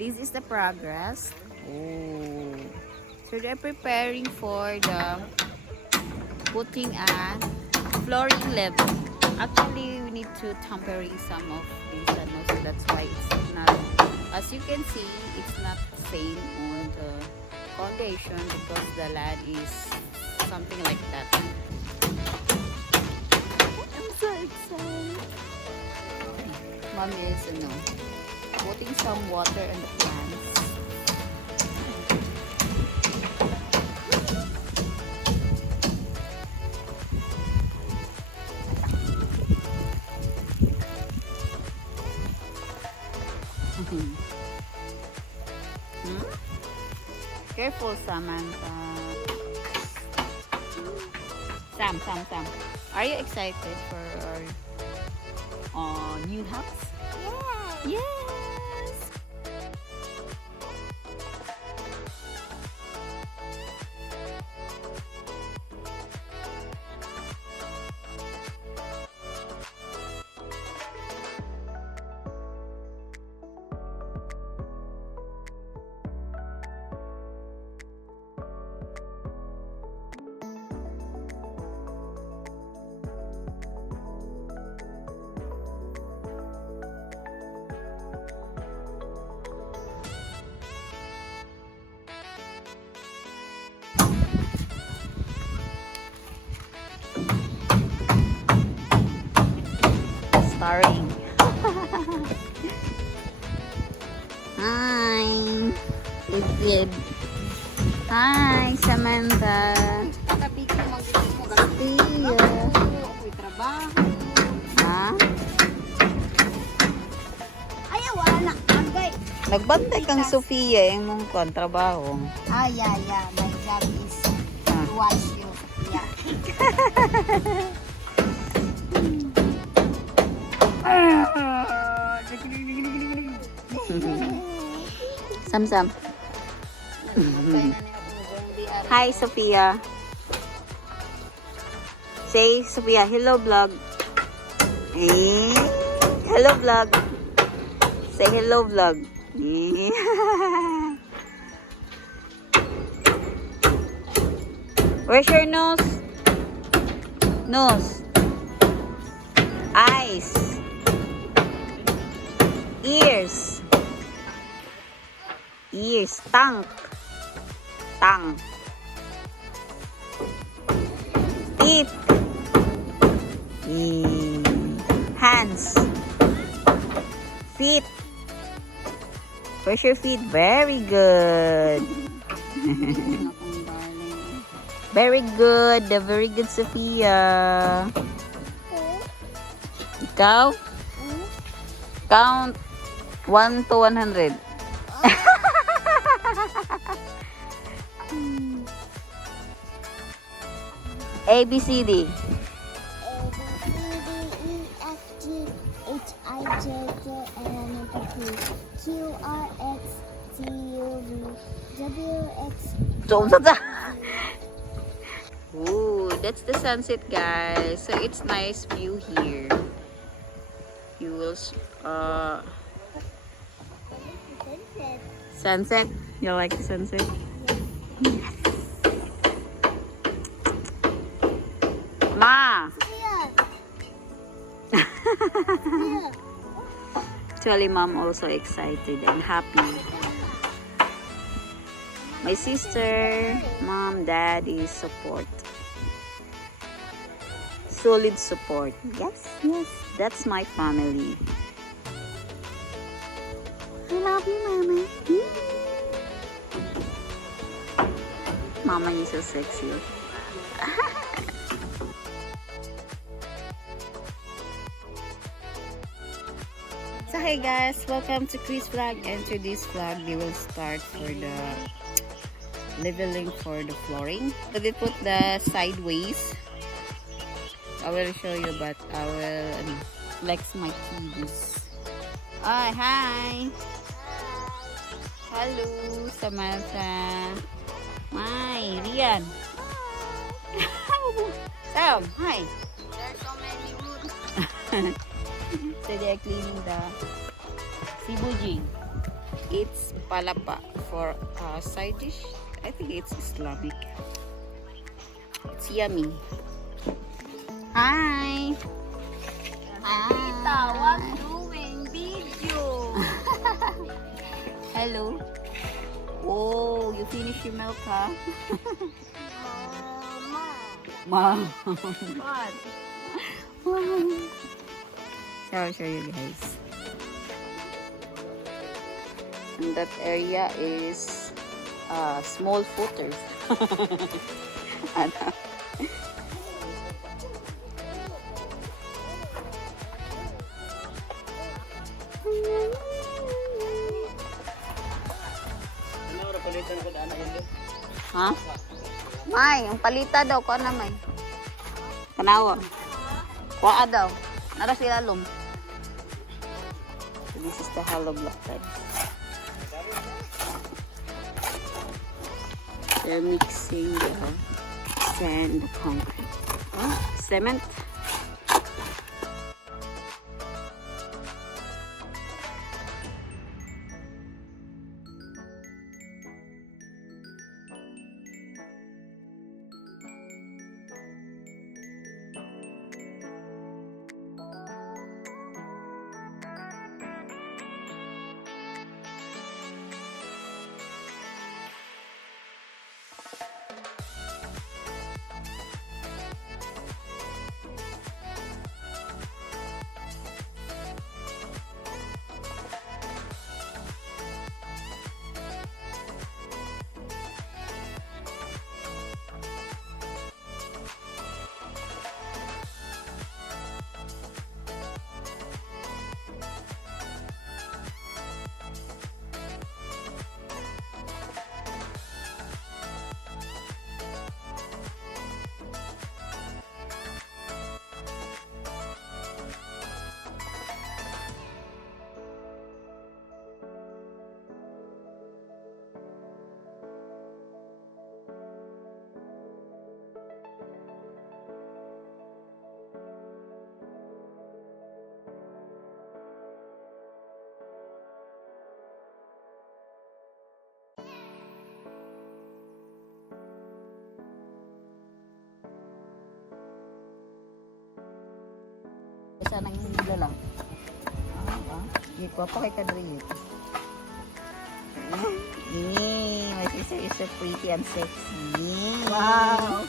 This is the progress. Oh. So they're preparing for the putting a flooring level. Actually, we need to tempering some of these, so that's why it's not. As you can see, it's not same on the foundation because the land is something like that. I'm so excited. Mommy is putting some water on the plants. Careful, Samantha. Sam. Are you excited for our new house? Yeah. Yes. Starring. Hi. Good. Hi, Samantha. Kapiti mag-isip mo ganti. Tia. Ako'y trabaho. Ha? Ayaw, wala na. Agay. Nagbantay kang Sofia yung mong kontrabaho. Yeah. My job is to watch you. Yeah. Sam. Hi, Sophia. Say, Sophia, hello vlog. Eh? Hello vlog. Say hello vlog. Eh? Where's your nose? Nose. Eyes. Ears. Tongue. Teeth. Hands. Feet. Where's your feet? Very good. Very good. Very good, Sophia. Ikaw? Count 1 to 100. A, B, C, D. Ooh, that's the sunset, guys. So it's nice view here. You will sunset. You like the sunset? Yes. Ma. Actually, mom also excited and happy. My sister, mom, daddy support. Solid support. Yes. That's my family. I love you, Mama. Mama is so sexy. So hey guys, welcome to Chris Vlog, and to this vlog we will start for the leveling for the flooring. So we put the sideways. I will show you, but I will flex my keys. Hi. Hello, Samantha. Hi, Rian. Sam, hi. There's so many rooms. So they are cleaning the Sibujing. It's palapa for side dish. I think it's Islamic. It's yummy. Hi. Tita, what's doing video? Hello. Oh, you finished your milk, huh? Mama. Ma. What? So I'll show you guys. And that area is small footers. Ano? Ha? May, yung palita daw ko na may. Kanawa. Kuha daw. Nara sila lum. So this is the hollow block type. They're mixing the sand, the concrete. Cement. Isa nang hila lang. Iko pa kay kadriyet. My sister is so pretty and sexy. Wow.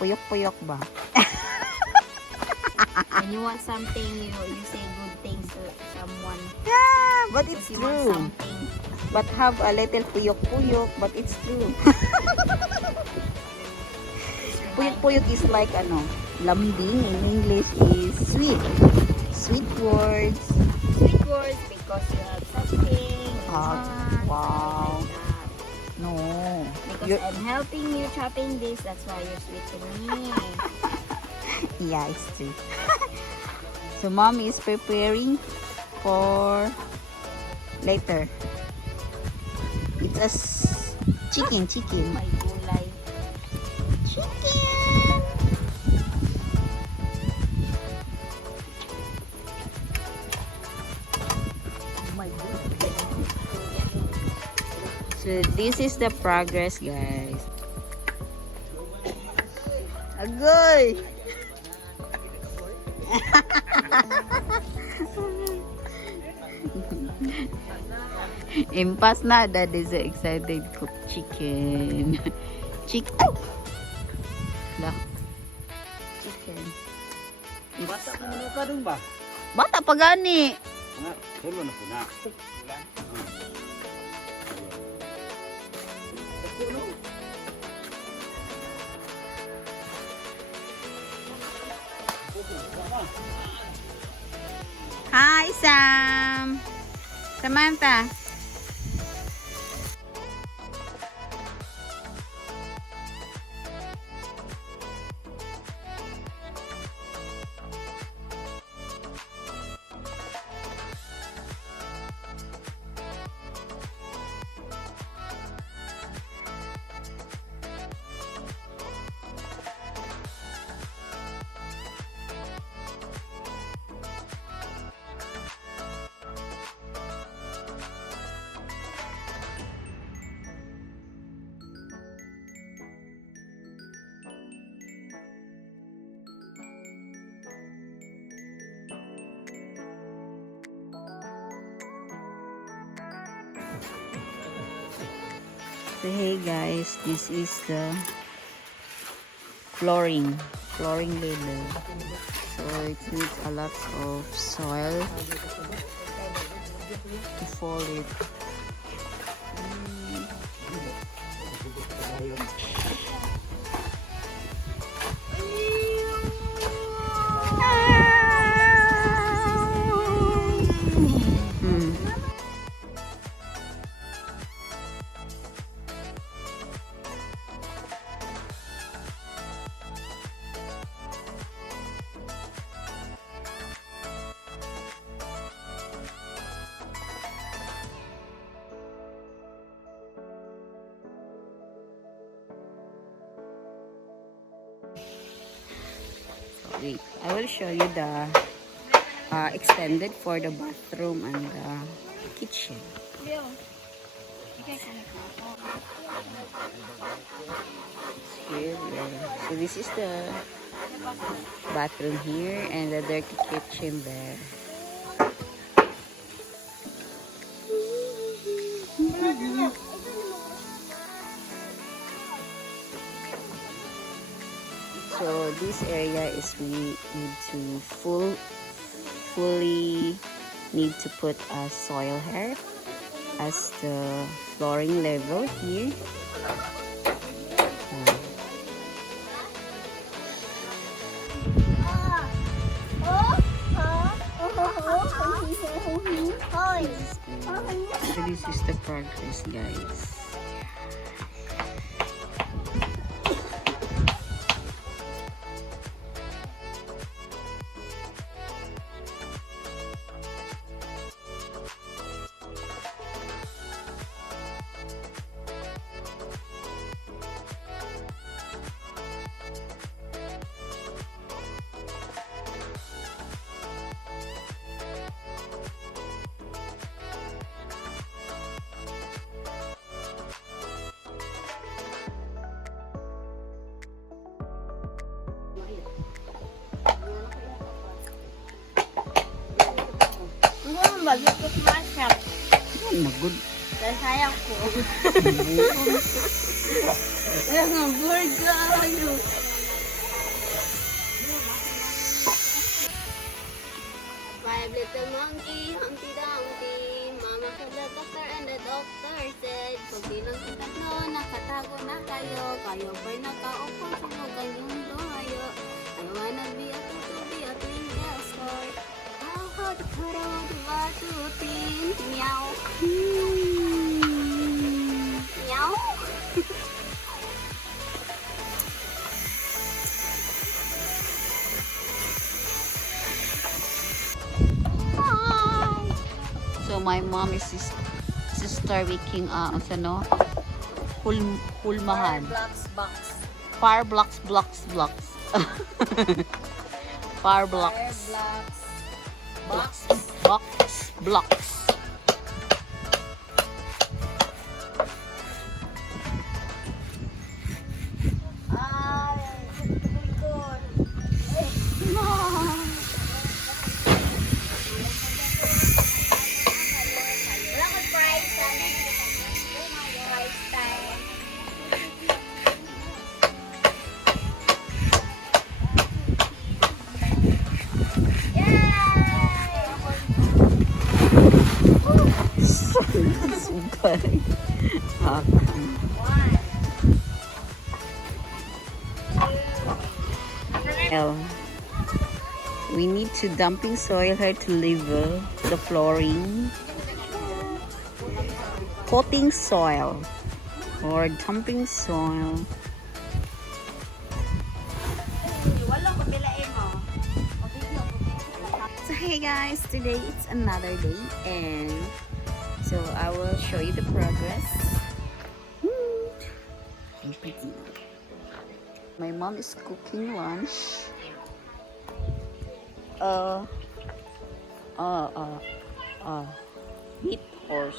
Puyok-puyok ba? When you want something, you know, you say good things to someone. Yeah, but it's Because you want true. something. But have a little puyok-puyok, but it's true. Puyok-puyok is like ano, lambing in English is sweet. Sweet words. Sweet words because you have something. You Ah, want, wow. like that. No. Because You're- I'm helping you chopping this, that's why you're sweet to me. Yeah, it's true. So mom is preparing for later. It's a chicken. May gulay. Chicken. My gulay. So this is the progress, guys. Agoy! Impas na, Dad is excited cook chicken. Chicken. La. Chicken. Bata ka na ka dun ba? Bata pa gani. Nga, tulo na po na. Hi, Sam. Samantha. So hey guys, this is the flooring level. So it needs a lot of soil to fall it. Wait, I will show you the extended for the bathroom and the kitchen. Here, so this is the bathroom here and the dirty kitchen there. So this area is we need to fully need to put a soil here as the flooring level here. So this is the progress, guys. Malupit masyak. Nagod. Dan sayang ko. Yang burger. Five little monkey, Humpty Dumpty. Mama called the doctor and the doctor said, pag bilang sa tatlo, nakatago na kayo. Kayo ba'y nakaupo sa lugang yung doyo? I wanna be a twinkle star. How to put on the batutin. Meow. Meow. So my mom is sister making hulmahan. Fire blocks. Fire blocks. Blocks. We need to dumping soil here to level the flooring. Potting soil or dumping soil. So hey guys, today it's another day and so I will show you the progress. My mom is cooking lunch. Meat, horse,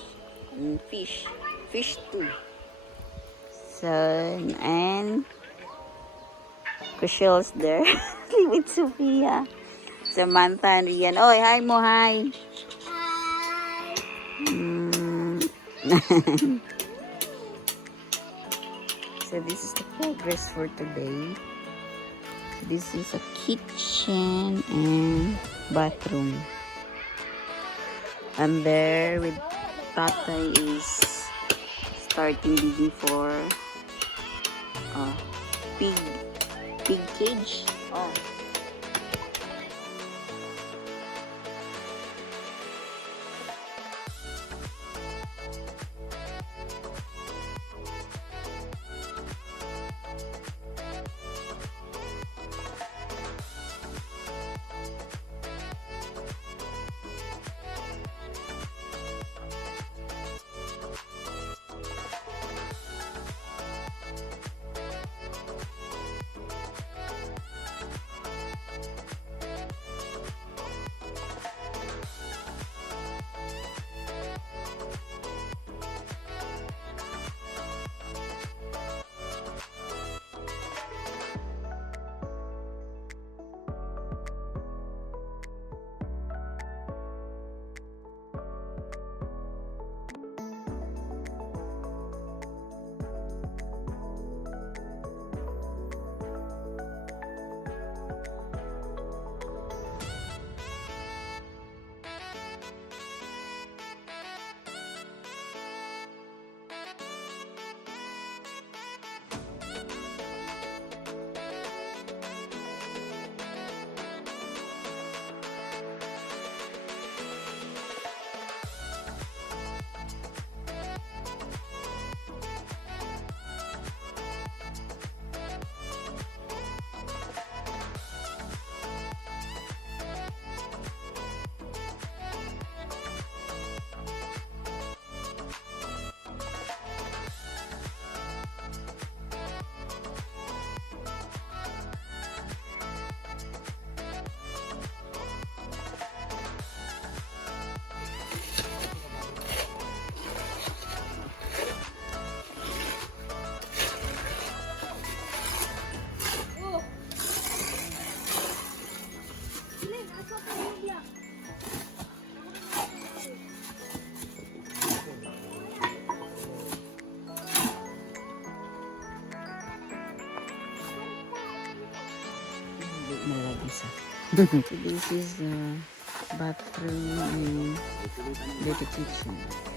and fish too. So and Chriselle's there with Sophia, Samantha, and Rian. Oh, hi mo, hi. Hi. So this is the progress for today. This is a kitchen and bathroom. And there with Tatay is starting digging for pig cage. Oh. This is the bathroom and the kitchen.